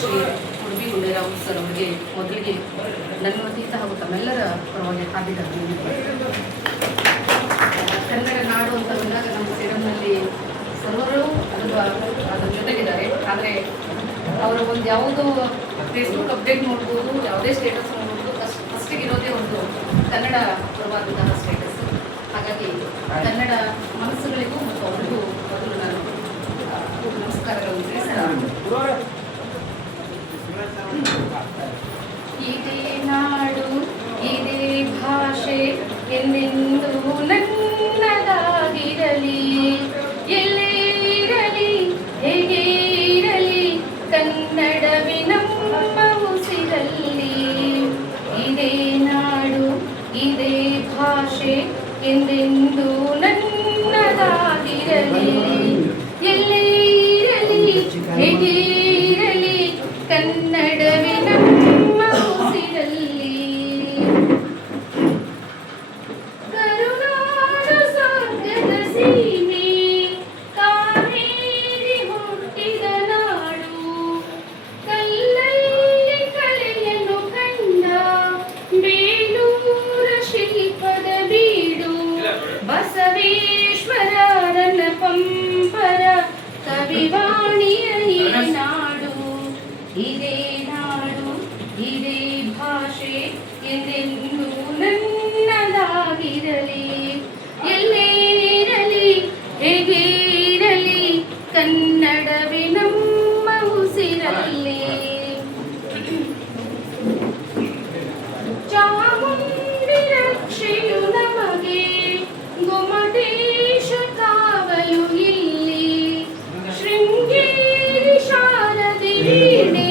Shri Udupi Gunderao sir ಅವರಿಗೆ ಮೊದಲಿಗೆ ನನ್ನ ವತಿಯಿಂದ ಹಾಗೂ ತಮ್ಮೆಲ್ಲರ ಪರವಾಗಿ ಹಾರ್ದಿಕ ಅಭಿನಂದನೆಗಳು. ಕನ್ನಡ ನಾಡು ಅಂತ ಬಂದಾಗ ನಮ್ಮ ಸೇಡಂನಲ್ಲಿ ಸರ್ವರು ಅದರ ಜೊತೆಗಿದ್ದಾರೆ. ಆದರೆ ಅವರ ಒಂದು ಯಾವುದೋ ಫೇಸ್ಬುಕ್ ಅಪ್ಡೇಟ್ ನೋಡ್ಬೋದು, ಯಾವುದೇ ಸ್ಟೇಟಸ್ ನೋಡ್ಬೋದು, ಫಸ್ಟಿಗೆ ಇರೋದೇ ಒಂದು ಕನ್ನಡ ಪರವಾದಂತಹ ಸ್ಟೇಟಸ್. ಹಾಗಾಗಿ ಕನ್ನಡ ಮನಸ್ಸುಗಳಿಗೂ ಮತ್ತು ಅವರಿಗೂ ಮೊದಲು ನಾನು ನಮಸ್ಕಾರಗಳನ್ನು ತಿಳಿಸ್ತಾರೆ. ಇದೇ ನಾಡು ಇದೇ ಭಾಷೆ ಎಂದೆಂದು ನನ್ನದಾಗಿರಲಿ, ಎಲ್ಲೇ ಇರಲಿ ಹೇಗೆ ಇರಲಿ ಕನ್ನಡವೇ ನಮ್ಮ ಉಸಿರಲ್ಲಿ. ಇದೇ ನಾಡು ಇದೇ ಭಾಷೆ ಎಂದೆಂದು ನನ್ನದಾಗಿರಲಿ, ಎಲ್ಲೇ ಇರಲಿ ಹೇಗೆ ಇರಲಿ ಕನ್ನಡವೇ ನಮ್ಮ ಉಸಿರಲ್ಲಿ. ಕರುನಾಡು ಸ್ವರ್ಗದ ಸೀಮೆ ಕಾವೇರಿ ಹುಟ್ಟಿದ ನಾಡು, ಕಲ್ಲಲ್ಲಿ ಕಲೆಯನ್ನು ಕಂಡ ಬೇಲೂರ ಶಿಲ್ಪದ ಬೀಡು, ಬಸವೇಶ್ವರನ ಪಂಪರ ಕವಿವಾಣಿಯ ಈ ನಾಡು. ಇದೇ ನಾಡು ಇದೇ ಭಾಷೆ ಎಂದೆಂದು ನನ್ನದಾಗಿರಲಿ, ಎಲ್ಲೇ ಇರಲಿ ಹೇಗೆ ಇರಲಿ ಕನ್ನಡವೇ ನಮ್ಮ ಉಸಿರಲ್ಲಿ. ಚಾಮುಂಡಿ ರಕ್ಷೆಯು ನಮಗೆ ಗೊಮಟೇಶ ಕಾವಲು ಇಲ್ಲಿ, ಶೃಂಗೇರಿ ಶಾರದೆ ವೀಣೆ